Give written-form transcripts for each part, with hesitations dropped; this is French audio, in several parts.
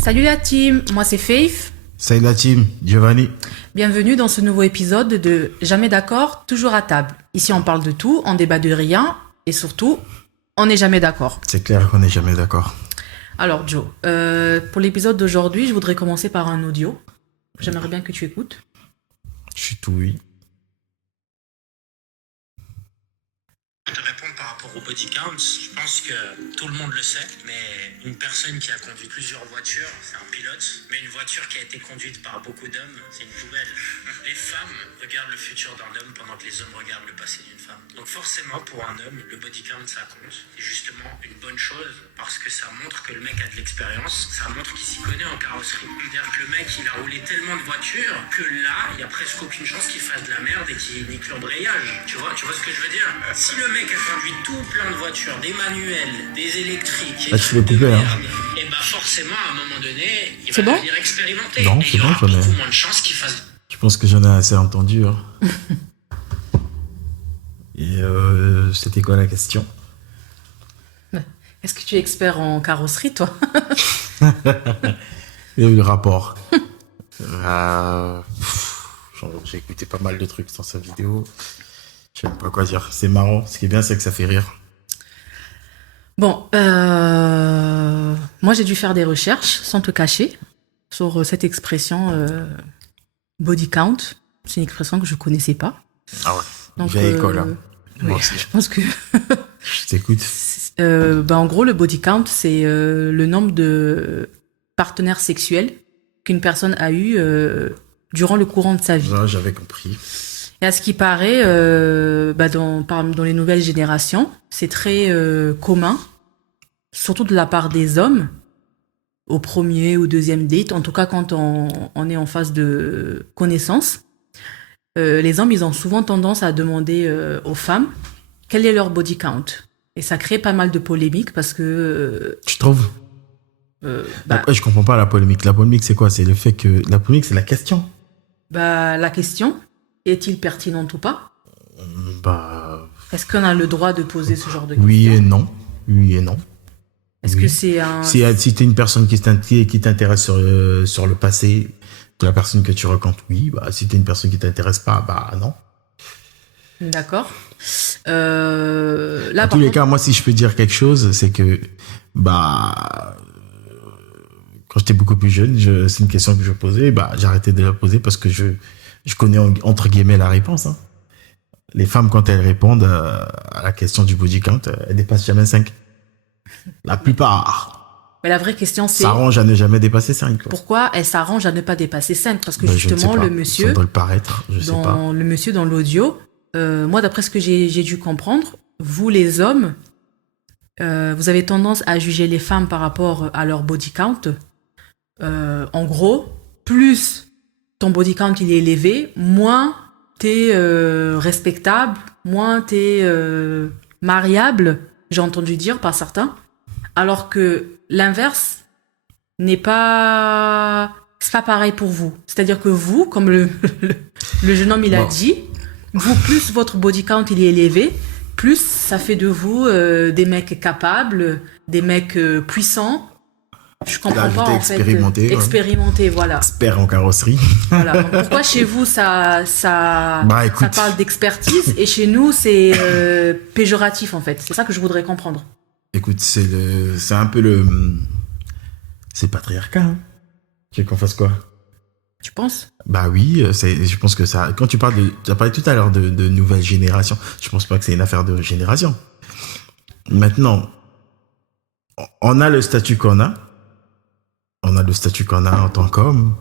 Salut la team, moi c'est Faith. Salut la team, Giovanni. Bienvenue dans ce nouveau épisode de Jamais d'accord, toujours à table. Ici on parle de tout, on débat de rien et surtout, on n'est jamais d'accord. C'est clair qu'on n'est jamais d'accord. Alors Joe, pour l'épisode d'aujourd'hui, je voudrais commencer par un audio. J'aimerais bien que tu écoutes. Je suis tout oui. Te répondre par rapport au body count, je pense que tout le monde le sait, mais une personne qui a conduit plusieurs voitures, c'est un pilote, mais une voiture qui a été conduite par beaucoup d'hommes, c'est une poubelle. Les femmes regardent le futur d'un homme pendant que les hommes regardent le passé d'une femme. Donc forcément, pour un homme, le body count, ça compte. C'est justement une bonne chose, parce que ça montre que le mec a de l'expérience, ça montre qu'il s'y connaît en carrosserie. C'est-à-dire que le mec, il a roulé tellement de voitures, que là, il y a presque aucune chance qu'il fasse de la merde et qu'il nique l'embrayage. Tu vois ce que je veux dire? Si le mec a conduit tout plein de voitures, des manuels, des électriques, Ah, tu veux couper, hein. et bah forcément, à un moment donné, il C'est va bon devenir expérimenté. Non, et c'est il y bon, aura j'en ai. beaucoup moins de chances qu'il fasse. Je pense que j'en ai assez entendu. Hein. Et c'était quoi la question? Est-ce que tu es expert en carrosserie, toi? Il y a eu le rapport. J'ai écouté pas mal de trucs dans sa vidéo. Je sais pas quoi dire. C'est marrant. Ce qui est bien, c'est que ça fait rire. Bon, moi j'ai dû faire des recherches, sans te cacher, sur cette expression body count. C'est une expression que je connaissais pas. Ah ouais. Donc, Vieille école. Hein. oui, Moi aussi. je pense que... Je t'écoute. en gros, le body count, c'est le nombre de partenaires sexuels qu'une personne a eu durant le courant de sa vie. Là, j'avais compris. Et à ce qui paraît, dans les nouvelles générations, c'est très commun, surtout de la part des hommes, au premier ou deuxième date, en tout cas quand on est en phase de connaissance. Les hommes, ils ont souvent tendance à demander aux femmes quel est leur body count. Et ça crée pas mal de polémiques parce que... Tu trouves? Après, je comprends pas la polémique. La polémique, c'est quoi? C'est le fait que... La polémique, c'est la question. La question, est-il pertinente ou pas? Est-ce qu'on a le droit de poser ce genre de questions? Oui et non. Oui et non. Est-ce que c'est un... Si t'es une personne qui t'intéresse sur le passé de la personne que tu racontes, oui. Si t'es une personne qui t'intéresse pas, non. D'accord. Dans tous les cas, moi, si je peux dire quelque chose, c'est que, quand j'étais beaucoup plus jeune, c'est une question que je posais, j'ai arrêté de la poser parce que je connais, entre guillemets, la réponse. Hein. Les femmes, quand elles répondent à la question du body count, elles dépassent jamais 5. La plupart. Mais la vraie question, c'est... S'arrangent à ne jamais dépasser 5. Quoi. Pourquoi elles s'arrangent à ne pas dépasser 5? Parce que justement, le monsieur... Ça doit le paraître, je sais pas. Le monsieur dans l'audio, moi, d'après ce que j'ai dû comprendre, vous, les hommes, vous avez tendance à juger les femmes par rapport à leur body count. En gros, plus ton body count il est élevé, moins t'es respectable, moins t'es mariable, j'ai entendu dire par certains, alors que l'inverse c'est pas pareil pour vous. C'est-à-dire que vous, comme le jeune homme il a dit, vous plus votre body count il est élevé, plus ça fait de vous des mecs capables, des mecs puissants. Je comprends pas en fait. Expérimenté, voilà. Expert en carrosserie. Voilà. Donc, pourquoi chez vous ça parle d'expertise et chez nous c'est péjoratif en fait. C'est ça que je voudrais comprendre. Écoute, c'est un peu c'est patriarcat. Hein. Tu veux qu'on fasse quoi? Tu penses? Oui, je pense que ça. Quand tu as parlé tout à l'heure de nouvelle génération, je pense pas que c'est une affaire de génération. Maintenant, on a le statut qu'on a. On a le statut qu'on a en tant qu'homme.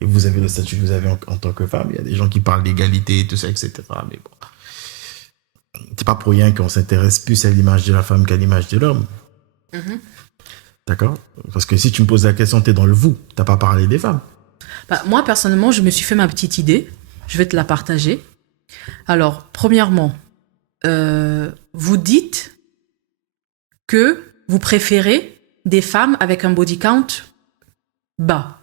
Et vous avez le statut que vous avez en tant que femme. Il y a des gens qui parlent d'égalité, tout ça, etc. Mais bon. C'est pas pour rien qu'on s'intéresse plus à l'image de la femme qu'à l'image de l'homme. Mm-hmm. D'accord? Parce que si tu me poses la question, t'es dans le vous. T'as pas parlé des femmes. Moi, personnellement, je me suis fait ma petite idée. Je vais te la partager. Alors, premièrement, vous dites que vous préférez des femmes avec un body count bas.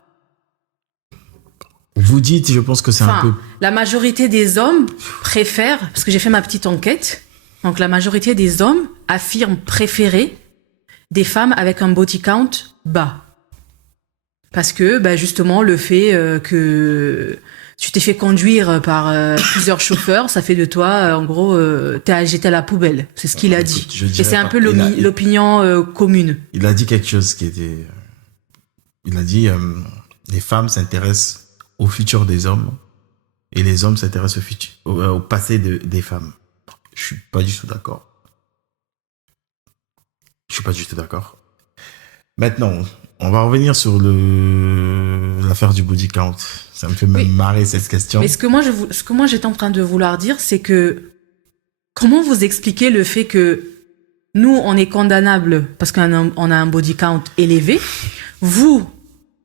Vous dites, je pense que c'est un peu... La majorité des hommes préfèrent, parce que j'ai fait ma petite enquête, donc la majorité des hommes affirment préférer des femmes avec un body count bas. Parce que, bah, justement, le fait que tu t'es fait conduire par plusieurs chauffeurs, ça fait de toi, en gros, t'es à jeter à la poubelle. C'est ce qu'il a dit. Et c'est un peu l'opinion commune. Il a dit quelque chose qui était... Il a dit, les femmes s'intéressent au futur des hommes et les hommes s'intéressent au passé des femmes. Je suis pas du tout d'accord. Je suis pas du tout d'accord. Maintenant, on va revenir sur l'affaire du body count. Ça me fait même marrer cette question. Mais ce que moi j'étais en train de vouloir dire, c'est que comment vous expliquez le fait que nous, on est condamnable parce qu'on a un body count élevé. Vous,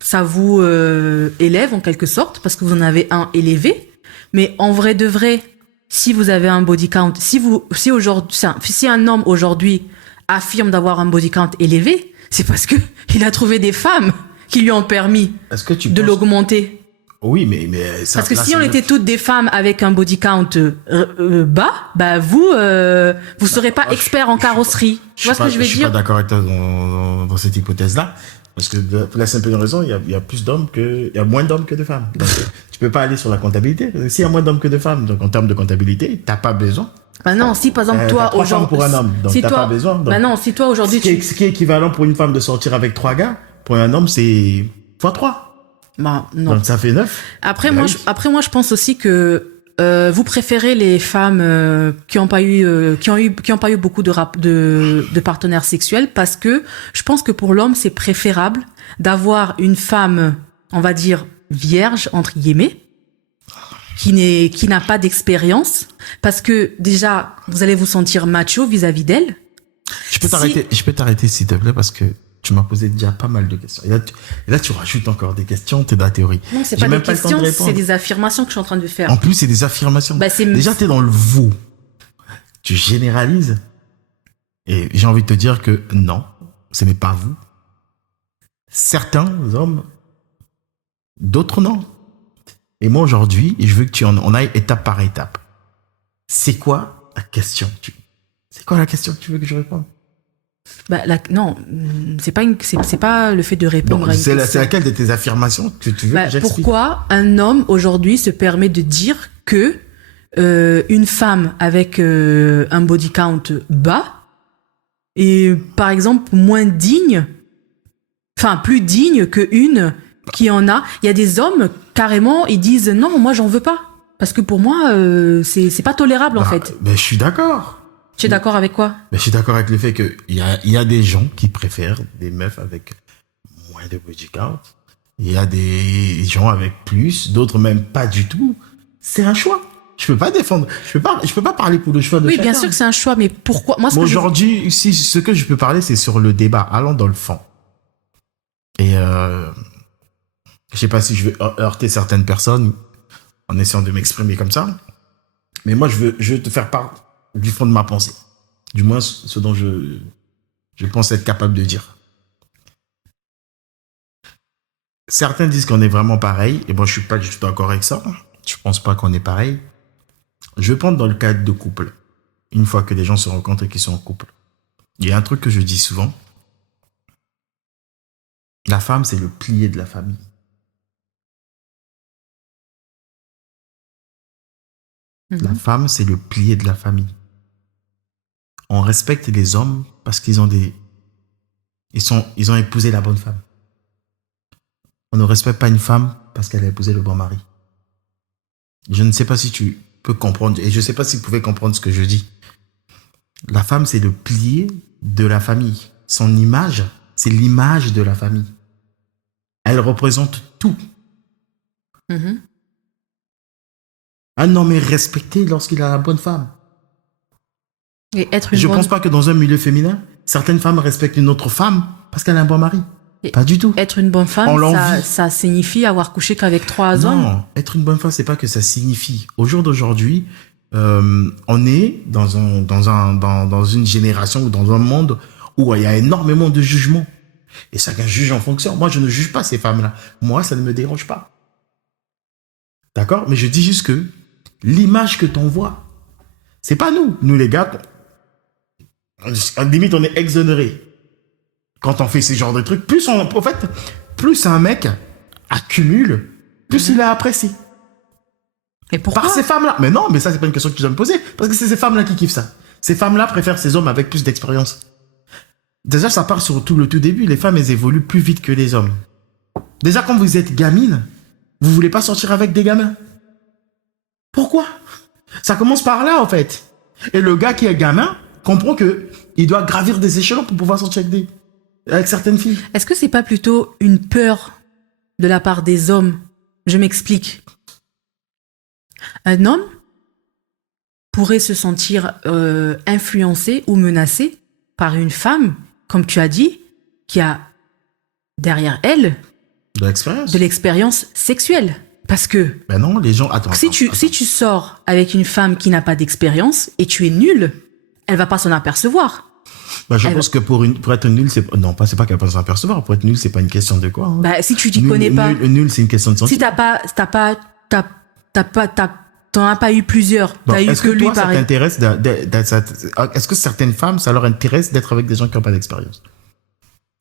ça vous élève en quelque sorte parce que vous en avez un élevé. Mais en vrai de vrai, si vous avez un body count, si un homme aujourd'hui affirme d'avoir un body count élevé, c'est parce que il a trouvé des femmes qui lui ont permis de l'augmenter. Oui, mais ça, parce que si on était toutes des femmes avec un body count bas, bah vous serez pas expert en carrosserie. Tu vois ce que je veux dire? Je suis pas d'accord avec toi dans cette hypothèse-là. Parce que pour la simple raison, il y a moins d'hommes que de femmes. Donc, tu peux pas aller sur la comptabilité. S'il y a moins d'hommes que de femmes, donc en termes de comptabilité, t'as pas besoin. Bah non, si par exemple toi aujourd'hui pour un homme, donc si t'as pas besoin. Donc, bah non, si toi aujourd'hui ce qui est équivalent pour une femme de sortir avec 3 gars, pour un homme c'est x3. Bah non. Donc ça fait 9. Après moi je pense aussi que vous préférez les femmes qui ont pas eu beaucoup de partenaires sexuels parce que je pense que pour l'homme c'est préférable d'avoir une femme, on va dire vierge entre guillemets, qui n'a pas d'expérience, parce que déjà vous allez vous sentir macho vis-à-vis d'elle. Je peux t'arrêter s'il te plaît parce que tu m'as posé déjà pas mal de questions. Et là tu rajoutes encore des questions, t'es dans la théorie. Non, c'est pas des questions, c'est des affirmations que je suis en train de faire. En plus, c'est des affirmations. Bah, déjà, t'es dans le vous. Tu généralises. Et j'ai envie de te dire que non, ce n'est pas vous. Certains hommes, d'autres non. Et moi, aujourd'hui, je veux que on aille étape par étape. C'est quoi la question? C'est quoi la question que tu veux que je réponde? Bah, non, c'est pas le fait de répondre à une question. C'est laquelle de tes affirmations que tu veux que j'explique? Pourquoi un homme aujourd'hui se permet de dire que une femme avec un body count bas est par exemple moins digne, enfin plus digne que une qui en a? Il y a des hommes carrément ils disent non, moi j'en veux pas parce que pour moi c'est pas tolérable en fait. Ben je suis d'accord. Tu es d'accord avec quoi? Ben, je suis d'accord avec le fait qu'il y a des gens qui préfèrent des meufs avec moins de body count. Il y a des gens avec plus, d'autres même pas du tout. C'est un choix. Je peux pas défendre. Je peux pas parler pour le choix de chacun. Oui, bien sûr que c'est un choix, mais pourquoi? Moi, aujourd'hui, ce que je peux parler, c'est sur le débat. Allons dans le fond. Et je sais pas si je vais heurter certaines personnes en essayant de m'exprimer comme ça. Mais moi, je veux te faire part du fond de ma pensée. Du moins, ce dont je pense être capable de dire. Certains disent qu'on est vraiment pareil, et moi, je suis pas du tout d'accord avec ça. Je pense pas qu'on est pareil. Je vais prendre dans le cadre de couple. Une fois que les gens se rencontrent et qu'ils sont en couple. Il y a un truc que je dis souvent. La femme, c'est le pilier de la famille. La femme, c'est le pilier de la famille. On respecte les hommes parce qu'ils ont ils ont épousé la bonne femme. On ne respecte pas une femme parce qu'elle a épousé le bon mari. Je ne sais pas si tu peux comprendre, et je ne sais pas si vous pouvez comprendre ce que je dis. La femme, c'est le pilier de la famille. Son image, c'est l'image de la famille. Elle représente tout. Mm-hmm. Un homme est respecté lorsqu'il a la bonne femme. Et je ne pense pas que dans un milieu féminin, certaines femmes respectent une autre femme parce qu'elle a un bon mari. Pas du tout. Être une bonne femme, ça signifie avoir couché qu'avec 3 hommes. Non, être une bonne femme, c'est pas que ça signifie. Au jour d'aujourd'hui, on est dans une génération ou dans un monde où il y a énormément de jugements. Et chacun juge en fonction. Moi, je ne juge pas ces femmes-là. Moi, ça ne me dérange pas. D'accord? Mais je dis juste que l'image que t'en vois, c'est pas nous. Nous, les gars, en limite, on est exonérés. Quand on fait ce genre de trucs, plus un mec accumule, plus il est apprécié. Et pourquoi? Par ces femmes-là. Mais non, mais ça, c'est pas une question que tu dois me poser. Parce que c'est ces femmes-là qui kiffent ça. Ces femmes-là préfèrent ces hommes avec plus d'expérience. Déjà, ça part sur le tout début. Les femmes, elles évoluent plus vite que les hommes. Déjà, quand vous êtes gamine, vous voulez pas sortir avec des gamins. Pourquoi? Ça commence par là, en fait. Et le gars qui est gamin comprend que il doit gravir des échelons pour pouvoir sortir avec certaines filles. Est-ce que c'est pas plutôt une peur de la part des hommes? Je m'explique. Un homme pourrait se sentir influencé ou menacé par une femme, comme tu as dit, qui a derrière elle De l'expérience. de l'expérience sexuelle. Parce que Ben non, les gens... Attends. si tu sors avec une femme qui n'a pas d'expérience et tu es nul, elle va pas s'en apercevoir. Ben, je pense que pour être nul, c'est... Non, c'est pas qu'elle peut s'en apercevoir. Pour être nul, c'est pas une question de quoi. Hein. Bah, si tu t'y Nul, connais pas, Nul, c'est une question de si sentiment. t'en as pas eu plusieurs, Bon, t'as eu est-ce que que lui toi, ça pareil. t'intéresse est-ce que certaines femmes, ça leur intéresse d'être avec des gens qui n'ont pas d'expérience?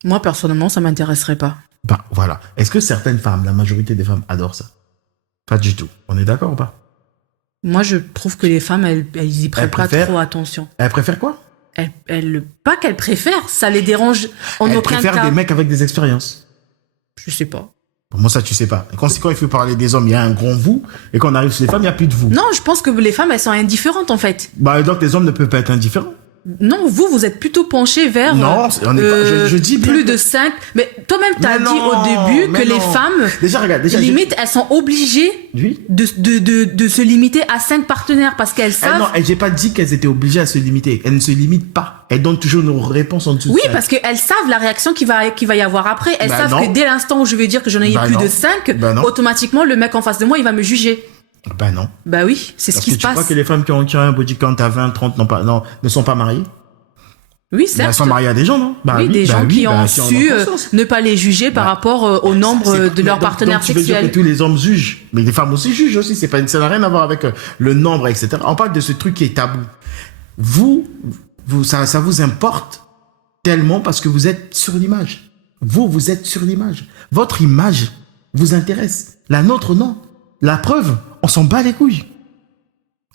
Moi, personnellement, ça m'intéresserait pas. Ben, voilà. Est-ce que certaines femmes, la majorité des femmes, adorent ça? Pas du tout. On est d'accord ou pas? Moi, je trouve que les femmes, elles y prêtent pas préfèrent- trop attention. Elles préfèrent quoi? Pas qu'elles préfèrent, ça les dérange en Elles aucun préfèrent cas. des mecs avec des expériences. Je sais pas. Bon, moi, ça, tu sais pas. Quand il faut parler des hommes, il y a un grand vous. Et quand on arrive sur les femmes, il n'y a plus de vous. Non, je pense que les femmes, elles sont indifférentes, en fait. Bah, donc, les hommes ne peuvent pas être indifférents. Non, vous êtes plutôt penché vers Non, on n'est pas- je dis bien plus que- de 5. Mais toi-même, t'as Mais dit non, au début mais que les non. femmes, Déjà, regarde. limite, elles sont obligées Oui. de se limiter à 5 partenaires parce qu'elles savent. Non, j'ai pas dit qu'elles étaient obligées à se limiter. Elles ne se limitent pas. Elles donnent toujours nos réponses en dessous de Oui, ça. parce qu'elles savent la réaction qu'il va y avoir après. Elles Bah savent non. que dès l'instant où je vais dire que j'en ai eu Bah plus non. de 5, Bah non. automatiquement, le mec en face de moi, il va me juger. Ben non. Bah oui, c'est ce Parce qui que se tu crois passe. que les femmes qui ont un body count à 20, 30 ne sont pas mariées? Oui, Mais elles certes. sont mariées à des gens, non? Bah Oui, des bah gens oui, qui bah, ont si on en su conscience. ne pas les juger par Bah, rapport au nombre C'est- de leurs donc- partenaires donc tu veux dire sexuels. que tous les hommes jugent, mais les femmes aussi jugent aussi. Ça n'a rien à voir avec le nombre, etc. On parle de ce truc qui est tabou. Ça vous importe tellement parce que vous êtes sur l'image. Vous êtes sur l'image. Votre image vous intéresse. La nôtre, non. La preuve, on s'en bat les couilles.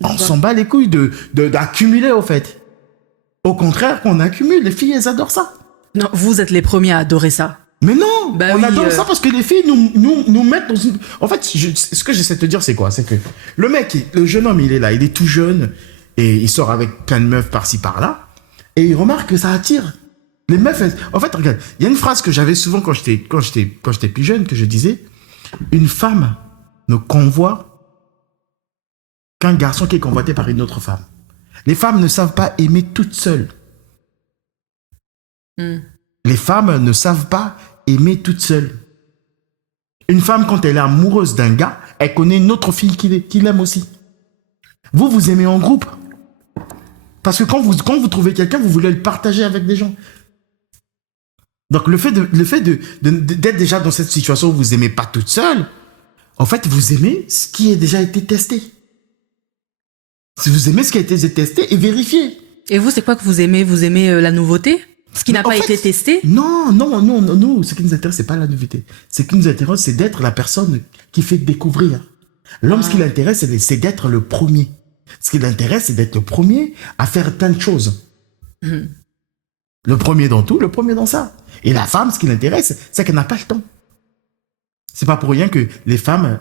On s'en bat les couilles d'accumuler, au fait. Au contraire, qu'on accumule. Les filles, elles adorent ça. Non, vous êtes les premiers à adorer ça. Mais non, Bah on oui, adore ça parce que les filles nous mettent dans une... En fait, ce que j'essaie de te dire, c'est quoi? C'est que le jeune homme, il est là, il est tout jeune et il sort avec plein de meufs par-ci, par-là et il remarque que ça attire. Les meufs, en fait, regarde, il y a une phrase que j'avais souvent quand j'étais plus jeune, que je disais, une femme ne convoite qu'un garçon qui est convoité par une autre femme. Les femmes ne savent pas aimer toutes seules. Les femmes ne savent pas aimer toutes seules. Une femme, quand elle est amoureuse d'un gars, elle connaît une autre fille qui l'aime aussi. Vous aimez en groupe. Parce que quand vous trouvez quelqu'un, vous voulez le partager avec des gens. Donc le fait d'être déjà dans cette situation où vous aimez pas toute seule, en fait, vous aimez ce qui a déjà été testé. Si vous aimez ce qui a été testé et vérifié. Et vous, c'est quoi que vous aimez? Vous aimez la nouveauté? Ce qui n'a Mais en pas fait, été testé? Non, ce qui nous intéresse, c'est pas la nouveauté. Ce qui nous intéresse, c'est d'être la personne qui fait découvrir. L'homme, ce qui l'intéresse, c'est d'être le premier. Ce qui l'intéresse, c'est d'être le premier à faire plein de choses. Le premier dans tout, le premier dans ça. Et la femme, ce qui l'intéresse, c'est qu'elle n'a pas le temps. C'est pas pour rien que les femmes...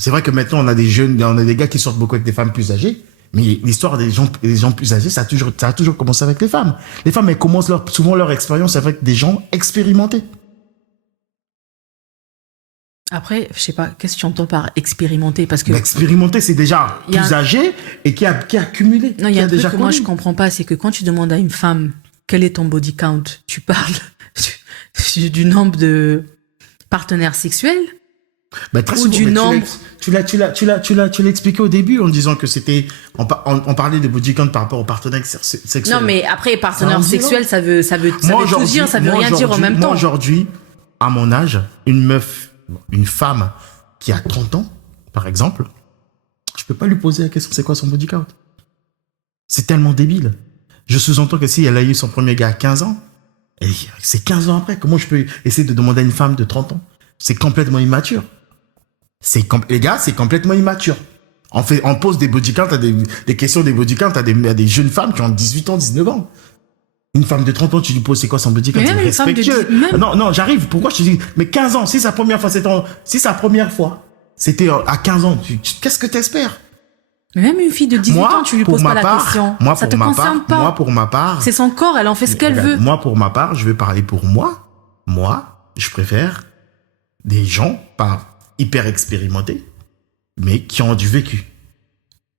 C'est vrai que maintenant, on a des gars qui sortent beaucoup avec des femmes plus âgées, mais l'histoire des gens plus âgés, ça a toujours commencé avec les femmes. Les femmes, elles commencent souvent leur expérience avec des gens expérimentés. Après, je sais pas, qu'est-ce que tu entends par expérimenter? Parce que... Mais expérimenter, c'est déjà Il y a plus âgé et qui a accumulé. Non, il y a un truc déjà que moi je connu. comprends pas, c'est que quand tu demandes à une femme quel est ton body count, tu parles du nombre de partenaires sexuels Bah, très ou souvent, du mais nombre. Tu l'as expliqué au début en disant que c'était... On parlait de body count par rapport aux partenaires sexuels. Non, mais après, partenaire Ça en dit sexuel, ça veut tout aujourd'hui- dire, ça veut moi, rien dire en aujourd'hui- même moi, temps. aujourd'hui, à mon âge, une femme qui a 30 ans, par exemple, je peux pas lui poser la question c'est quoi son body count. C'est tellement débile. Je sous-entends que si elle a eu son premier gars à 15 ans, et c'est 15 ans après, comment je peux essayer de demander à une femme de 30 ans C'est complètement immature. Les gars, c'est complètement immature. On pose des body counts, des questions des body counts à des jeunes femmes qui ont 18 ans, 19 ans. Une femme de 30 ans, tu lui poses c'est quoi son body count? Mais même une femme de respectueux. 10 même- Non, j'arrive. Pourquoi je te dis, mais 15 ans, si sa première fois, c'était à 15 ans, qu'est-ce que t'espères? Mais même une fille de 18 ans, tu lui pour poses ma pas la part, question. Moi, Ça pour te ma concerne part, pas. moi, pour ma part, C'est son corps, elle en fait ce qu'elle regarde, veut. moi, pour ma part, je vais parler pour moi. Moi, je préfère des gens pas hyper expérimentés, mais qui ont du vécu.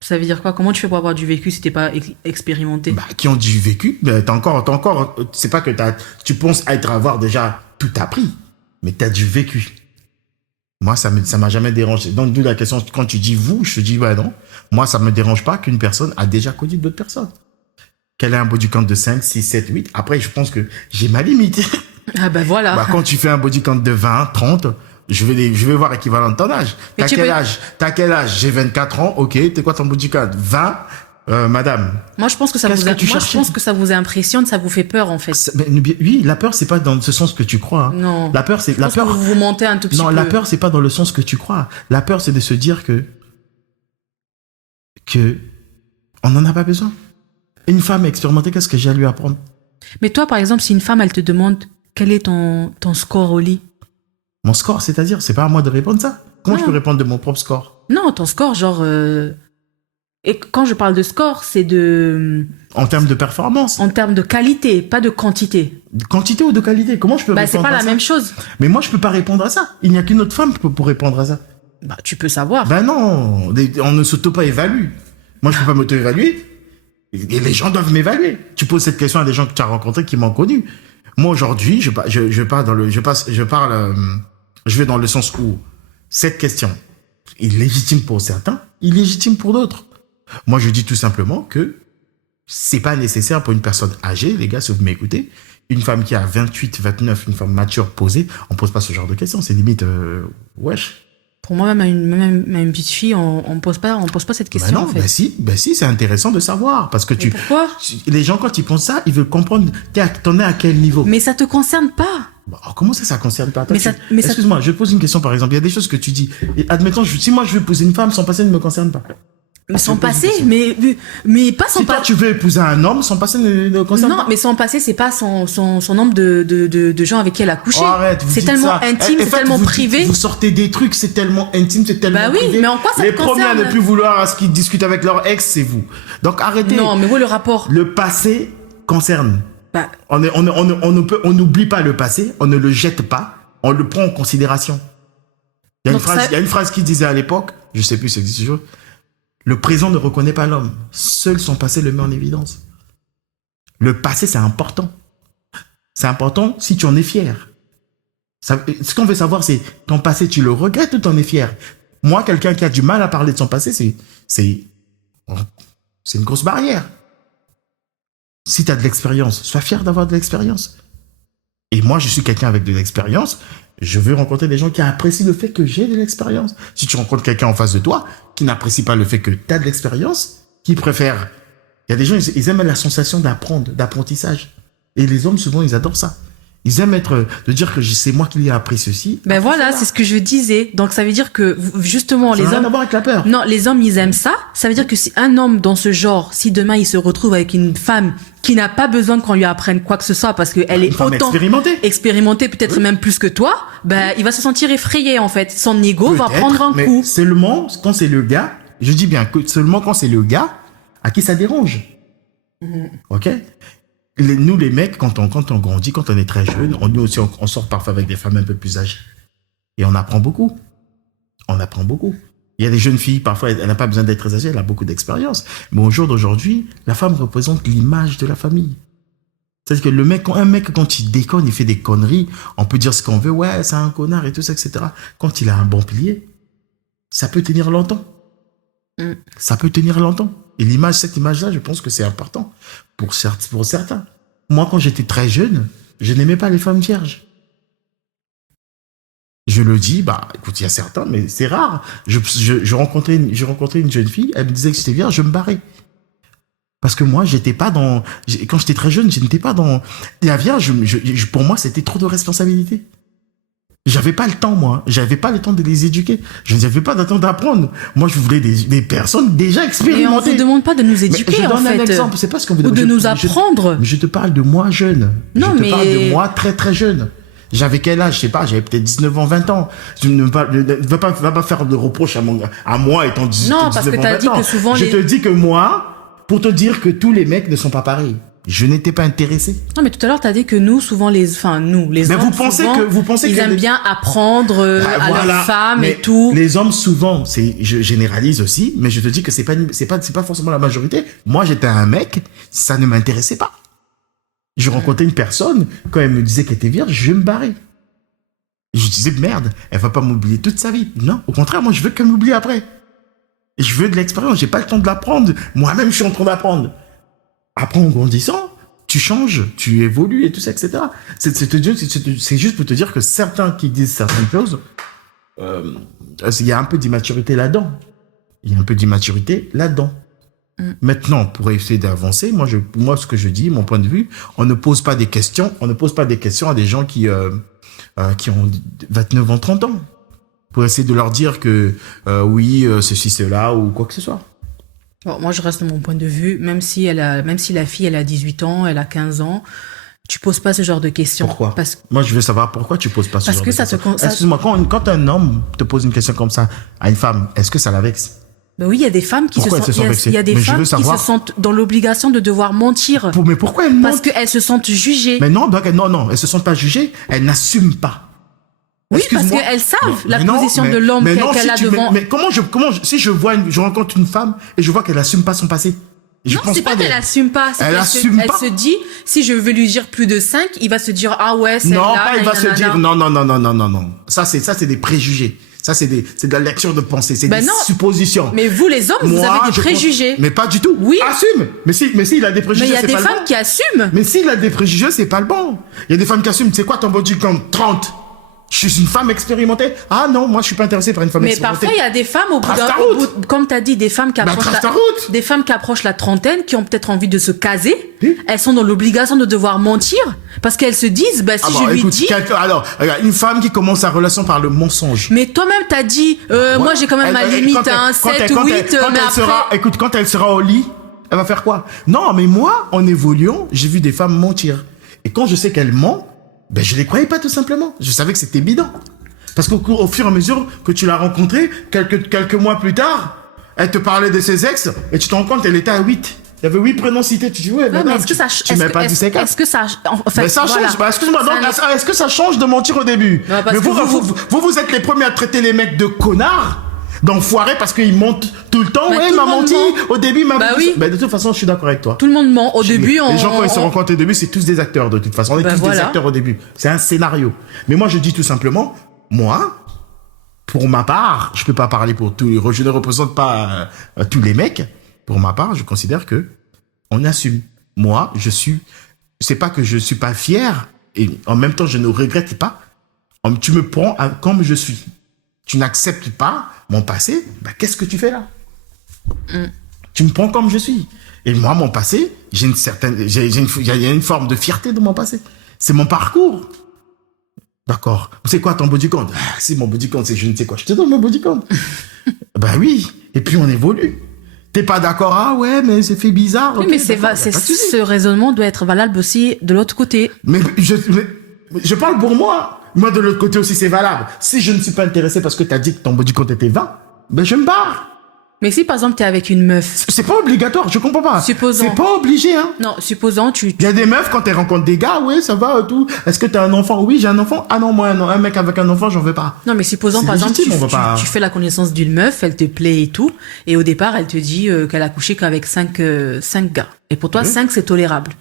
Ça veut dire quoi? Comment tu fais pour avoir du vécu si t'es pas expérimenté? Bah, qui ont du vécu, mais t'as encore, c'est pas que tu penses avoir déjà tout appris, mais t'as du vécu. Moi, ça m'a jamais dérangé. Donc, d'où la question, quand tu dis vous, je te dis, bah non. Moi, ça me dérange pas qu'une personne a déjà connu d'autres personnes. Qu'elle ait un body count de 5, 6, 7, 8. Après, je pense que j'ai ma limite. Ah bah voilà. Bah, quand tu fais un body count de 20, 30, je vais voir équivalent de ton âge. Mais T'as quel âge? J'ai 24 ans. Ok. T'es quoi ton body count? 20. Madame. Moi, je pense que Qu'est-ce que tu moi, je cherchais? pense que ça vous impressionne, ça vous fait peur, en fait. Oui, la peur, c'est pas dans ce sens que tu crois. Hein. Non. La peur, c'est Je pense que vous mentez un tout petit Non, peu. la peur, c'est pas dans le sens que tu crois. La peur, c'est de se dire que on n'en a pas besoin. Une femme expérimentée, qu'est-ce que j'ai à lui apprendre? Mais toi, par exemple, si une femme, elle te demande quel est ton score au lit. Mon score, c'est-à-dire, c'est pas à moi de répondre ça. Comment Non. je peux répondre de mon propre score? Non, ton score, genre... Et quand je parle de score, c'est En termes de performance. en termes de qualité, pas de quantité. De quantité ou de qualité? Comment je peux Bah, répondre c'est pas à la ça? même chose. Mais moi, je peux pas répondre à ça. Il n'y a qu'une autre femme pour répondre à ça. Bah, tu peux savoir. Ben non, on ne s'auto-pas-évalue. Moi, je peux pas m'auto-évaluer. Et les gens doivent m'évaluer. Tu poses cette question à des gens que tu as rencontrés qui m'ont connu. Moi, aujourd'hui, je vais dans le sens où cette question est légitime pour certains, illégitime pour d'autres. Moi, je dis tout simplement que c'est pas nécessaire pour une personne âgée, les gars, si vous m'écoutez, une femme qui a 28, 29, une femme mature posée, on pose pas ce genre de questions. C'est limite, wesh. Pour moi, même à une petite fille, on pose pas cette question, Ben non, en fait. ben si, c'est intéressant de savoir. Parce que Mais pourquoi? les gens, quand ils pensent ça, ils veulent comprendre, t'en es à quel niveau? Mais ça te concerne pas. Bah, comment ça concerne pas? Mais ça- mais ça- Excuse-moi, je pose une question, par exemple. Il y a des choses que tu dis. Et admettons, si moi je veux épouser une femme, son passé ne me concerne pas. Mais son pose une passé, question. mais pas son Si toi, passé. tu veux épouser un homme, son passé ne concerne Non, pas. mais son passé, c'est pas son nombre de gens avec qui elle a couché. Oh, arrête, vous C'est dites tellement ça. intime, En c'est fait, tellement vous privé. Vous sortez des trucs, c'est tellement intime, c'est tellement Bah oui, privé. mais en quoi ça Les te premiers à concerne? ne plus vouloir à ce qu'ils discutent avec leur ex, c'est vous. Donc arrêtez. Non, mais où est le rapport? Le passé concerne. Bah, On n'oublie pas le passé, on ne le jette pas, on le prend en considération. Il y a une phrase qui disait à l'époque, je sais plus si ça existe toujours, le présent ne reconnaît pas l'homme, seul son passé le met en évidence. Le passé, c'est important. C'est important si tu en es fier. Ce qu'on veut savoir, c'est ton passé, tu le regrettes ou t'en es fier? Moi, quelqu'un qui a du mal à parler de son passé, c'est une grosse barrière. Si tu as de l'expérience, sois fier d'avoir de l'expérience. Et moi, je suis quelqu'un avec de l'expérience. Je veux rencontrer des gens qui apprécient le fait que j'ai de l'expérience. Si tu rencontres quelqu'un en face de toi qui n'apprécie pas le fait que tu as de l'expérience, qui préfère... Il y a des gens, ils aiment la sensation d'apprendre, d'apprentissage. Et les hommes, souvent, ils adorent ça. Ils aiment de dire que c'est moi qui lui ai appris ceci. ben voilà, c'est ce que je disais. Donc ça veut dire que justement Ça les n'a rien hommes. à voir avec la peur. Non, les hommes ils aiment ça. Ça veut dire que si un homme dans ce genre, si demain il se retrouve avec une femme qui n'a pas besoin qu'on lui apprenne quoi que ce soit parce qu'elle est Une femme autant expérimentée, peut-être même plus que toi, ben il va se sentir effrayé en fait. Son ego va Peut-être, prendre un mais coup. seulement quand c'est le gars, je dis bien que seulement quand c'est le gars à qui ça dérange. Ok? Nous, les mecs, quand on grandit, quand on est très jeune, nous aussi, on sort parfois avec des femmes un peu plus âgées. Et on apprend beaucoup. On apprend beaucoup. Il y a des jeunes filles, parfois, elle n'a pas besoin d'être très âgée, elle a beaucoup d'expérience. Mais au jour d'aujourd'hui, la femme représente l'image de la famille. C'est-à-dire que un mec, quand il déconne, il fait des conneries, on peut dire ce qu'on veut, ouais, c'est un connard et tout ça, etc. Quand il a un bon pilier, ça peut tenir longtemps. Ça peut tenir longtemps. Et cette image-là, je pense que c'est important pour certains. Moi, quand j'étais très jeune, je n'aimais pas les femmes vierges. Je le dis, écoute, il y a certains, mais c'est rare. Je rencontrais une jeune fille, elle me disait que j'étais vierge, je me barrais. Parce que moi, quand j'étais très jeune, je n'étais pas dans... La vierge, pour moi, c'était trop de responsabilité. J'avais pas le temps, moi. J'avais pas le temps de les éduquer. Je n'avais pas le temps d'apprendre. Moi, je voulais des personnes déjà Mais on expérimentées. vous demande pas de nous Mais éduquer, je en donne un fait. exemple. C'est pas ce qu'on vous Ou demande. de nous apprendre. Mais je te parle de moi jeune. Non, je te mais- parle de moi très très jeune. J'avais quel âge? Je sais pas, j'avais peut-être 19 ans, 20 ans. Je ne va pas faire de reproches à moi étant 19 Non, ans, parce que t'as 20 dit ans. que souvent Je les- te dis que moi, pour te dire que tous les mecs ne sont pas pareils. Je n'étais pas intéressé. Non, mais tout à l'heure, t'as dit que nous, souvent, les Mais hommes, vous pensez souvent, que ils aiment les- bien apprendre Bah, à voilà. leurs femmes Mais et tout. Les hommes souvent, je généralise aussi, mais je te dis que c'est pas forcément la majorité. Moi, j'étais un mec, ça ne m'intéressait pas. Je rencontrais une personne, quand elle me disait qu'elle était vierge, je me barrais. Je disais merde, elle va pas m'oublier toute sa vie. Non, au contraire, moi je veux qu'elle m'oublie après. Et je veux de l'expérience, j'ai pas le temps de l'apprendre. Moi-même, je suis en train d'apprendre. Après, en grandissant, tu changes, tu évolues et tout ça, etc. C'est juste pour te dire que certains qui disent certaines choses, il y a un peu d'immaturité là-dedans. Il y a un peu d'immaturité là-dedans. Maintenant, pour essayer d'avancer, moi, ce que je dis, mon point de vue, on ne pose pas des questions à des gens qui ont 29 ans, 30 ans. Pour essayer de leur dire que oui, ceci, cela, ou quoi que ce soit. Bon, moi, je reste de mon point de vue, même si la fille, elle a 18 ans, elle a 15 ans, tu poses pas ce genre de questions. Pourquoi? Parce que Moi, je veux savoir pourquoi tu poses pas ce Parce genre que de ça te questions. con- ça- Excuse-moi, quand un homme te pose une question comme ça à une femme, est-ce que ça la vexe? ben oui, il y a des femmes qui Pourquoi elles se sentent vexées? il y a des Mais je femmes veux qui savoir. se sentent dans l'obligation de devoir mentir Mais pourquoi elles parce mentent? qu'elles se sentent jugées. Mais non, non, elles se sentent pas jugées, elles n'assument pas. Oui, parce Excuse-moi. qu'elles savent la Mais non, position mais- de l'homme mais qu'elle non, qu'elle a si devant. Mais si je rencontre une femme et je vois qu'elle assume pas son passé. Je Non, pense c'est pas qu'elle d'elle. assume pas. c'est Elle qu'elle assume pas. Elle se dit, si je veux lui dire plus de 5, il va se dire, ah ouais, c'est Non, là, pas il va se nanana. dire non. Ça c'est des préjugés. Ça c'est de la lecture de pensée, c'est Ben des non. suppositions. Mais vous, les hommes, vous Moi, avez des je préjugés. pense- Mais pas du tout. Oui. Assume. Mais si il a des préjugés, Mais il y a c'est des pas le femmes bon. qui assument. Mais s'il a des préjugés, c'est pas le bon. Il y a des femmes qui assument. C'est quoi ton body count? 30. Je suis une femme expérimentée. Ah non, moi je suis pas intéressé par une femme Mais expérimentée. parfois, il y a des femmes Trace ta route. comme tu as dit, des femmes qui Bah, approchent trace ta route. des femmes qui approchent la trentaine, qui ont peut-être envie de se caser. Oui. Elles sont dans l'obligation de devoir mentir parce qu'elles se disent, bah, si Ah je bon, lui écoute, dis. alors, regarde, une femme qui commence sa relation par le mensonge. Mais toi-même, t'as dit, moi j'ai quand même ma limite, hein, 7 ou 8, mais après. Écoute, quand elle sera au lit, elle va faire quoi? Non, mais moi, en évoluant, j'ai vu des femmes mentir. Et quand je sais qu'elles mentent, ben, je les croyais pas tout simplement. Je savais que c'était bidon. Parce qu'au fur et à mesure que tu l'as rencontrée, quelques mois plus tard, elle te parlait de ses ex, et tu te rends compte, elle était à 8. Il y avait 8 prénoms cités. Tu dis, ouais, Ouais, mais madame, est-ce que ça, tu m'as pas dit c'est est-ce que ça, en fait, mais ça voilà. change. Bah, excuse-moi, Ça donc, n'est- est-ce que ça change de mentir au début? Non, parce Mais que vous êtes les premiers à traiter les mecs de connards, d'enfoirés, parce qu'ils mentent tout le temps. Bah, Ouais, tout il m'a le monde menti. ment. Au début, il m'a Bah menti. oui. Bah, de toute façon, je suis d'accord avec toi. Tout le monde ment. Au début, Les gens, quand ils se rencontrent au début, c'est tous des acteurs, de toute façon. On est Ben tous des voilà. acteurs au début. C'est un scénario. Mais moi, je dis tout simplement, moi, pour ma part, je peux pas parler pour tous les, je ne représente pas tous les mecs. Pour ma part, je considère que on assume. Moi, c'est pas que je suis pas fier, et en même temps, je ne regrette pas. Tu me prends comme je suis. Tu n'acceptes pas mon passé, bah, qu'est-ce que tu fais là? Tu me prends comme je suis. Et moi, mon passé, il y a une forme de fierté de mon passé. C'est mon parcours. D'accord. C'est quoi ton body count? Ah, si mon body count, c'est je ne sais quoi. Je te donne mon body count. Bah oui. Et puis on évolue. T'es pas d'accord? Ah ouais, mais c'est fait bizarre. Oui, Ok, mais d'accord, y a pas de souci. ce raisonnement doit être valable aussi de l'autre côté. Mais je parle pour moi. Moi, de l'autre côté aussi, c'est valable. Si je ne suis pas intéressé parce que t'as dit que ton body count était 20, ben je me barre. Mais si par exemple t'es avec une meuf, C'est pas obligatoire, je comprends pas. Supposons. C'est pas obligé, hein. non, supposons Il y a des meufs, quand elles rencontrent des gars, oui, ça va, tout. Est-ce que t'as un enfant? Oui, j'ai un enfant. Ah non, moi, non, un mec avec un enfant, j'en veux pas. non, mais supposons C'est par exemple légitime, on va pas- tu fais la connaissance d'une meuf, elle te plaît et tout, et au départ elle te dit qu'elle a couché qu'avec 5 gars. Et pour toi, 5 c'est tolérable.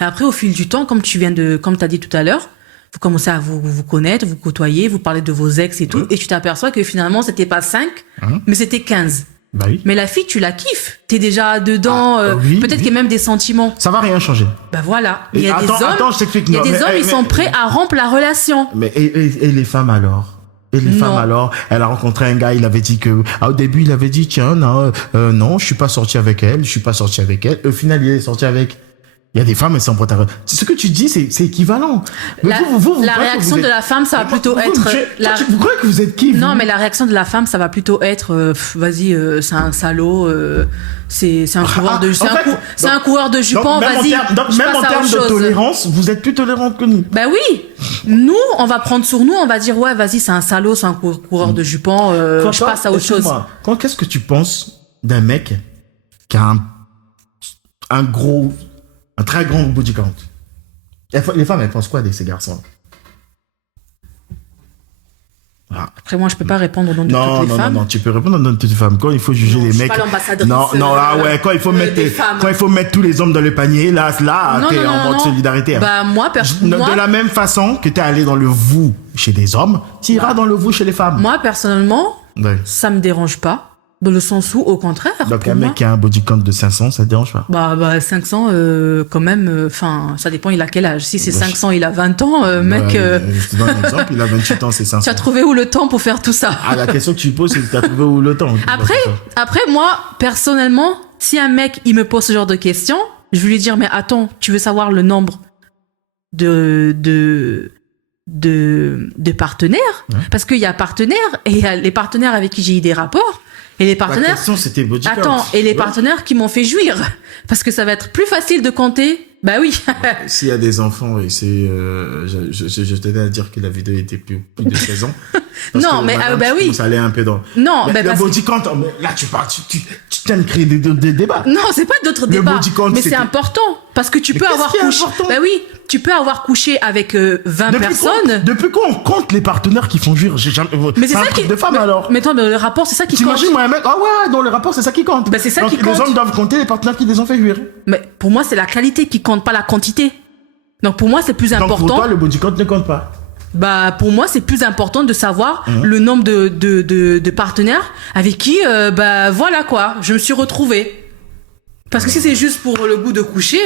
Et après, au fil du temps, comme t'as dit tout à l'heure, vous commencez à vous connaître, vous côtoyer, vous parlez de vos ex et tout, et tu t'aperçois que finalement c'était pas 5, mais c'était 15. Bah oui. Mais la fille, tu la kiffes. T'es déjà dedans. oui, peut-être oui. qu'il y a même des sentiments. Ça va rien changer. Ben voilà. Et Il y a attends, des hommes. attends, je t'explique. Il y a Non, des mais- hommes, ils mais- sont prêts à rompre la relation. Mais, et les femmes alors? Et les Non. femmes alors? Elle a rencontré un gars, il avait dit que, au début, il avait dit, tiens, non, non, je suis pas sorti avec elle, je suis pas sorti avec elle. Au final, il est sorti avec. Il y a des femmes, elles sont prêtes à... Ce que tu dis, c'est équivalent. Mais La vous réaction de la femme, ça va plutôt être... Vous croyez que vous êtes qui, Non, mais la réaction de la femme, ça va plutôt être vas-y, c'est un salaud, c'est un coureur de c'est un coureur de jupons, vas-y. Même en termes de tolérance, vous êtes plus tolérante que nous. Ben oui, nous, on va prendre sur nous, on va dire ouais, vas-y, c'est un salaud, c'est un coureur de jupons, je passe à autre chose. Qu'est-ce que tu penses d'un mec qui a un très grand body count? Les femmes, elles pensent quoi de ces garçons? Après, moi, je peux pas répondre au nom de toutes les femmes. Non, tu peux répondre au nom de toutes les femmes. Quand il faut juger les mecs. Je suis pas l'ambassadrice. Quand il faut mettre tous les hommes dans le panier, là, t'es en mode solidarité. Bah, de la même façon que t'es allé dans le vous chez les hommes, tu iras dans le vous chez les femmes. Moi, personnellement, ça me dérange pas. Dans le sens où, au contraire. Donc, un mec qui a un body count de 500, ça te dérange pas? Bah 500, quand même, ça dépend, il a quel âge. Si c'est 500, il a 20 ans, mec. Je te donne un exemple, il a 28 ans, c'est 500. Tu as trouvé où le temps pour faire tout ça? La question que tu poses, c'est que tu as trouvé où le temps. Après, moi, personnellement, si un mec, il me pose ce genre de questions, je vais lui dire, mais attends, tu veux savoir le nombre de partenaires? Parce qu'il y a partenaires, et il y a les partenaires avec qui j'ai eu des rapports. Et les partenaires. La question, c'était body count. Attends, et les partenaires qui m'ont fait jouir. Parce que ça va être plus facile de compter. Bah oui. S'il y a des enfants, et c'est, je tenais à dire que la vidéo était plus de 16 ans. Non, mais, bah oui. Ça allait un peu dans. Non, mais le body count, là, tu t'aimes créer des débats. Non, c'est pas d'autres débats. Body count, mais c'est important. Parce que tu peux avoir couché. Bah oui. Tu peux avoir couché avec 20 personnes. Depuis quand on compte les partenaires qui font jouir? Mais c'est ça qui. De femmes, alors. Mais attends, le rapport, c'est ça qui compte. T'imagines, moi, un mec, dans le rapport, c'est ça qui compte. Bah, c'est ça qui compte. Les hommes doivent compter les partenaires qui les ont fait jouir. Mais pour moi, c'est la qualité qui compte, pas la quantité. Donc pour moi, c'est plus important. Donc pour toi, le body count ne compte pas? Bah pour moi, c'est plus important de savoir le nombre de partenaires avec qui, voilà quoi, je me suis retrouvée. Parce que si c'est juste pour le goût de coucher,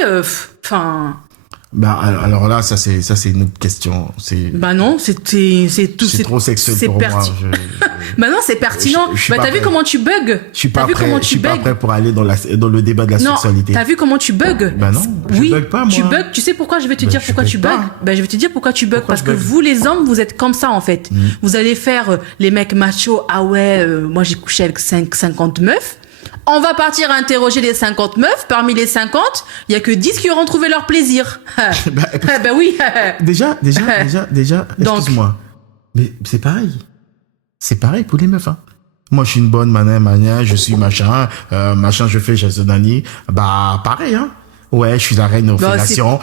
Bah alors là, ça c'est une autre question. Bah non, c'est tout. C'est trop sexuel pour moi. Bah non, c'est pertinent. T'as vu comment tu bugs? Je suis pas prêt pour aller dans le débat de la sexualité. T'as vu comment tu bugs? Bah non, je bug pas moi. Tu bugs. Tu sais pourquoi? Je vais te dire pourquoi tu bugs. Bah je vais te dire pourquoi tu bugs. Parce que vous les hommes, vous êtes comme ça en fait. Vous allez faire les mecs machos. Ah ouais, moi j'ai couché avec 50 meufs. On va partir interroger les 50 meufs. Parmi les 50, il y a que 10 qui auront trouvé leur plaisir. Bah oui. Déjà, excuse-moi. Mais c'est pareil. C'est pareil pour les meufs, hein. Moi, je suis une bonne mania, je suis machin, je fais Jazzonani. Bah, pareil, hein. Ouais, je suis la reine aux fellations.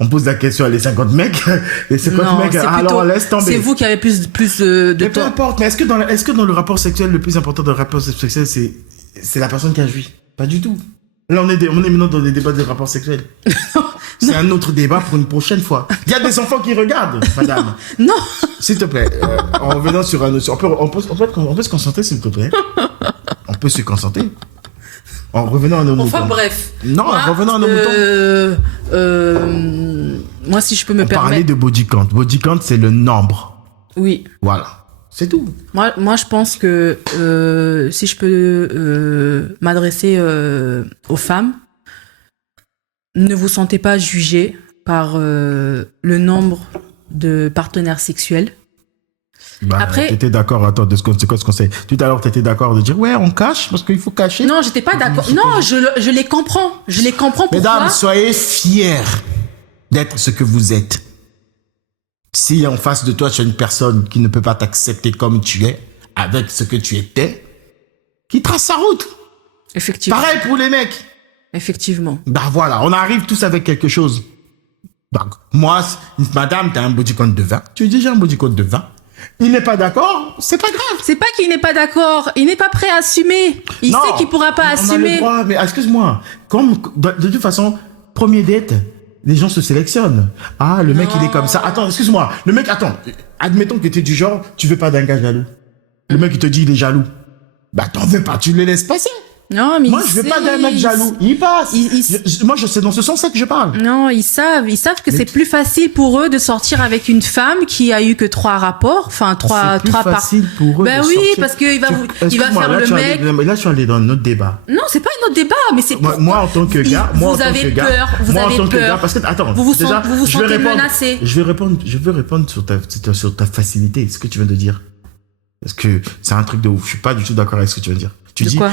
On pose la question à les 50 mecs. Les 50 mecs, alors laisse tomber. C'est vous qui avez plus de temps. Peu importe. Mais est-ce que dans le rapport sexuel, le plus important dans le rapport sexuel, c'est la personne qui a joui? Pas du tout. Là, on est maintenant dans des débats de rapports sexuels. C'est un autre débat pour une prochaine fois. Il y a des enfants qui regardent, madame. Non. S'il te plaît, en revenant sur un autre... On peut se concentrer, s'il te plaît. On peut se concentrer. En revenant à nos moutons. Enfin bref. Non, en revenant à nos moutons. Moi, si je peux me permettre... Parler de body count. Body count, c'est le nombre. Oui. Voilà. C'est tout. Moi, je pense que si je peux m'adresser aux femmes, ne vous sentez pas jugé par le nombre de partenaires sexuels. Bah, après, t'étais d'accord, attends, c'est quoi ce conseil? Tout à l'heure, t'étais d'accord de dire, ouais, on cache parce qu'il faut cacher. Non, j'étais pas d'accord. Non, je les comprends. Je les comprends. Pourquoi? Mesdames, soyez fiers d'être ce que vous êtes. Si en face de toi, tu as une personne qui ne peut pas t'accepter comme tu es, avec ce que tu étais, qui trace sa route. Effectivement. Pareil pour les mecs. Effectivement. Bah voilà, on arrive tous avec quelque chose. Bah, moi, madame, t'as un body count de 20. Tu dis, j'ai un body count de 20. Il n'est pas d'accord, c'est pas grave. C'est pas qu'il n'est pas d'accord, il n'est pas prêt à assumer. Il sait qu'il pourra pas assumer. On a le droit, mais excuse-moi, de toute façon, premier date, les gens se sélectionnent. Ah, le mec, il est comme ça. Attends, excuse-moi. Le mec, attends. Admettons que tu es du genre, tu veux pas d'un gars jaloux. Le mec, il te dit, il est jaloux. Bah, t'en veux pas, tu le laisses passer. Non, mais Moi, je veux pas d'un mec jaloux. Il passe. Moi, c'est dans ce sens-là que je parle. Non, ils savent que c'est plus facile pour eux de sortir avec une femme qui a eu que 3 rapports, enfin trois C'est plus facile pour eux. Ben de oui, sortir. parce qu'il va faire là, le mec. Là, je suis allé dans notre débat. Non, c'est pas un autre débat, mais c'est Moi, en tant que gars, vous avez peur, parce que attends, vous vous déjà, je vais sentez répondre, menacé. Je veux répondre sur ta facilité, ce que tu viens de dire. Parce que c'est un truc de ouf. Je suis pas du tout d'accord avec ce que tu viens de dire. Tu dis, quoi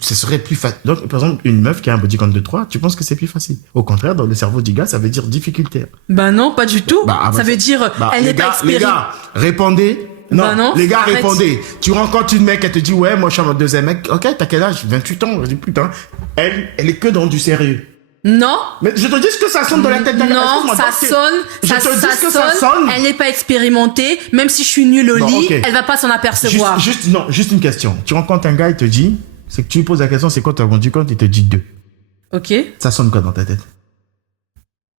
ce serait plus facile. Donc, par exemple, une meuf qui a un body count de 3, tu penses que c'est plus facile. Au contraire, dans le cerveau du gars, ça veut dire difficulté. Ben non, pas du tout. ça veut dire, elle n'est pas Les expérimentée. gars, répondez. Non, les gars, arrête. répondez. Tu rencontres une mec, elle te dit, ouais, moi, je suis un deuxième mec. Ok, t'as quel âge? 28 ans. Je dis, putain, elle est que dans du sérieux. Non. Mais je te dis ce que ça sonne dans la tête d'un gars. Non, Excuse-moi, ça donc, sonne. je te dis ce que ça sonne. Elle n'est pas expérimentée. Même si je suis nulle au Bon, lit, ok. elle va pas s'en apercevoir. Juste une question. Tu rencontres un gars, il te dit, c'est que tu lui poses la question, c'est quoi ton rendu compte, il te dit 2. Ok. Ça sonne quoi dans ta tête?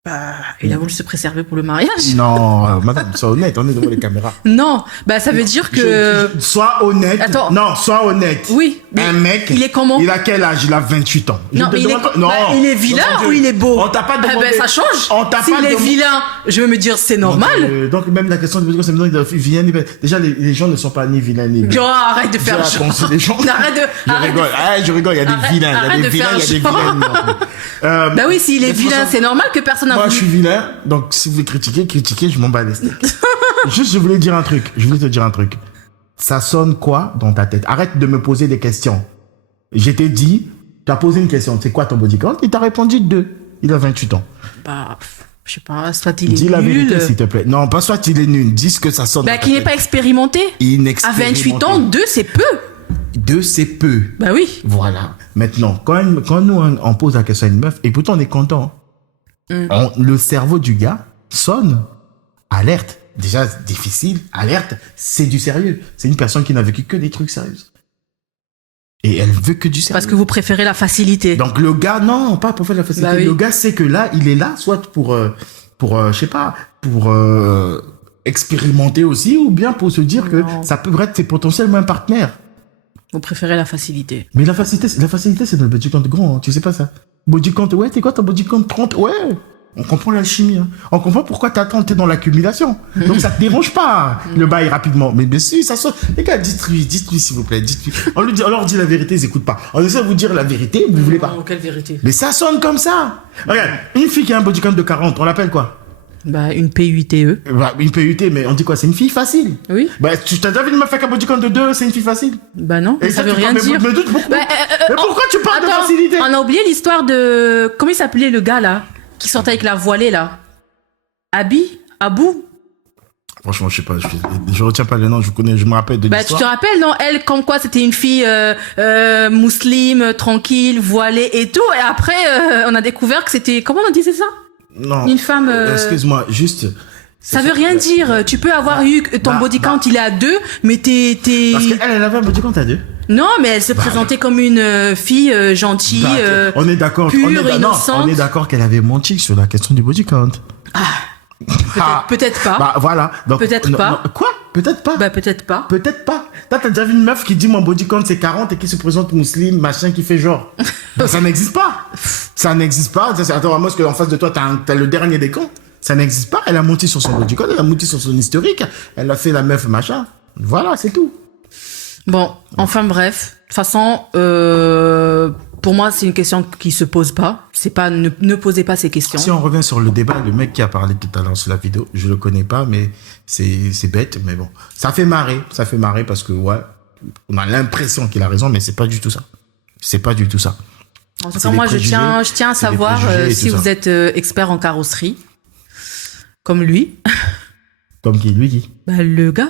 Bah, il a voulu se préserver pour le mariage. Non, madame, sois honnête, on est devant les caméras. Non, bah ça veut dire que. Sois honnête. Attends. Non, sois honnête. Oui. Mais Un mec. il est comment? Il a quel âge? Il a 28 ans. Non, mais il est vilain ou il est beau? On t'a pas demandé. Ah ben ça change. On t'a S'il pas est demandé. vilain, je veux me dire c'est normal. Donc même la question de c'est vilain ni déjà les gens ne sont pas ni vilains ni Oh, arrête de faire J'ai genre. raconté des gens. Arrête de. Je rigole, il y a des vilains, il y a des vilains, il y a des vilains. Bah oui, s'il est vilain, c'est normal que personne n'a Moi, je voulu. suis vilain, donc si vous voulez critiquer, je m'en bats les steaks. Juste, je voulais te dire un truc. Ça sonne quoi dans ta tête? Arrête de me poser des questions. Je t'ai dit, tu as posé une question, c'est quoi ton body count? Il t'a répondu 2. Il a 28 ans. Bah, je sais pas, soit il est Dis la nul. vérité, s'il te plaît. Non, pas soit il est nul. Dis ce que ça sonne. Bah, dans ta qui n'est tête. pas expérimenté. À Inexpérimenté. 28 ans, 2, c'est peu. 2, c'est peu. Bah oui. Voilà. Maintenant, quand nous, on pose la question à une meuf, et pourtant on est content, le cerveau du gars sonne, alerte. Déjà, difficile, alerte, c'est du sérieux. C'est une personne qui n'a vécu que des trucs sérieux. Et elle veut que du sérieux. Parce que vous préférez la facilité. Donc le gars, non, pas pour faire la facilité. Bah oui. Le gars sait que là, il est là, soit pour je sais pas, pour expérimenter aussi, ou bien pour se dire que Non. ça peut être potentiellement un partenaire. Vous préférez la facilité. Mais la facilité, c'est notre body count grand, hein, tu sais pas ça. Body count, ouais, t'es quoi ton body count 30? Ouais. On comprend l'alchimie, hein. On comprend pourquoi t'es dans l'accumulation. Donc ça te dérange pas, le bail rapidement. Mais bien sûr, ça sonne. Les gars, dites-lui s'il vous plaît, dites-lui. On leur dit la vérité, ils écoutent pas. On essaie de vous dire la vérité, vous voulez pas. Non, quelle vérité? Mais ça sonne comme ça. Regarde, une fille qui a un body count de 40, on l'appelle quoi? Bah, une PUTE. Bah, une PUT, mais on dit quoi? C'est une fille facile. Oui. Bah, tu t'as déjà vu une meuf avec un body count de 2, c'est une fille facile. Bah non, Et ça tu veut rien parles- dire. Mais pourquoi, Bah, mais pourquoi tu parles de Attends, facilité? on a oublié l'histoire de... Comment il s'appelait le gars, là? Qui sortait avec la voilée, là? Abou? Franchement, je sais pas, je retiens pas le nom, je me rappelle de Bah, tu l'histoire. te rappelles, non? Elle, comme quoi, c'était une fille musulmane, tranquille, voilée et tout. Et après, on a découvert que c'était... Comment on disait ça? Non. Une femme... Excuse-moi, juste. Ça veut rien dire. Tu peux avoir eu ton body count, il est à 2, mais t'es... Parce qu'elle avait un body count à 2. Non, mais elle se présentait comme une fille gentille, On est d'accord. pure, non, innocente. on est d'accord qu'elle avait menti sur la question du body count. Peut-être pas. Bah voilà. Donc, Peut-être non, pas. non, quoi? Peut-être pas. Bah, peut-être pas. Peut-être pas. T'as déjà vu une meuf qui dit mon body count c'est 40 et qui se présente musulmane, machin, qui fait genre. Ben, ça n'existe pas. Ça n'existe pas. Attends, moi, parce qu'en face de toi, t'as le dernier des comptes. Ça n'existe pas. Elle a menti sur son body count, elle a menti sur son historique. Elle a fait la meuf, machin. Voilà, c'est tout. Bon, enfin bref. De toute façon, pour moi, c'est une question qui se pose pas. C'est pas, ne posez pas ces questions. Si on revient sur le débat, le mec qui a parlé tout à l'heure sur la vidéo, je le connais pas, mais c'est bête, mais bon. Ça fait marrer parce que, ouais, on a l'impression qu'il a raison, mais c'est pas du tout ça. C'est pas du tout ça. En tout c'est cas, des moi, je préjugés, tiens à c'est des savoir préjugés et si tout vous ça. êtes expert en carrosserie, comme lui. Comme qui, lui qui? Bah, le gars.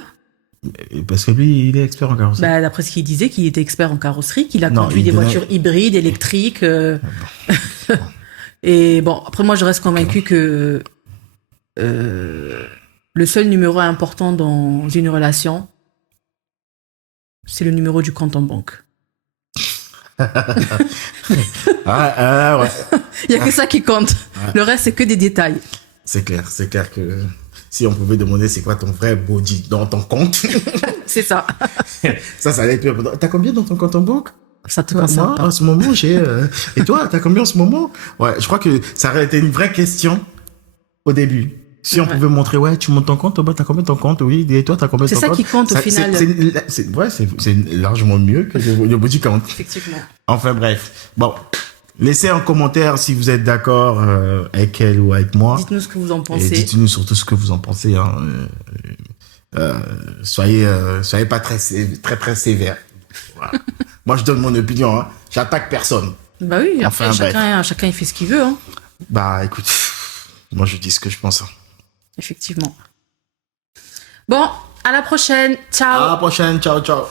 Parce que lui, il est expert en carrosserie. Bah, d'après ce qu'il disait, qu'il était expert en carrosserie, qu'il a Non, conduit il des donnait- voitures hybrides, électriques. Et bon, après, moi, je reste convaincu que le seul numéro important dans une relation, c'est le numéro du compte en banque. Ouais. Il y a que ça qui compte. Le reste, c'est que des détails. C'est clair que si on pouvait demander c'est quoi ton vrai body dans ton compte, C'est ça. ça allait être plus important. T'as combien dans ton compte en banque? Ça te Moi, concerne pas. en ce moment, j'ai... Et toi, t'as combien en ce moment? Ouais, je crois que ça aurait été une vraie question au début. Si on Ouais. pouvait montrer, ouais, tu montes ton compte, toi, t'as combien ton compte? Oui, et toi, t'as combien C'est ton ça compte? qui compte au final. C'est largement mieux que le body count. Effectivement. Enfin bref. Bon, laissez en commentaire si vous êtes d'accord avec elle ou avec moi. Dites-nous ce que vous en Et pensez. dites-nous surtout ce que vous en pensez. Hein. Soyez pas très sévère. Voilà. Moi, je donne mon opinion. Hein. J'attaque personne. Bah oui, Enfin, après, bref. chacun il fait ce qu'il veut. Hein. Bah, écoute, moi, je dis ce que je pense. Hein. Effectivement. Bon, à la prochaine. Ciao. À la prochaine. Ciao, ciao.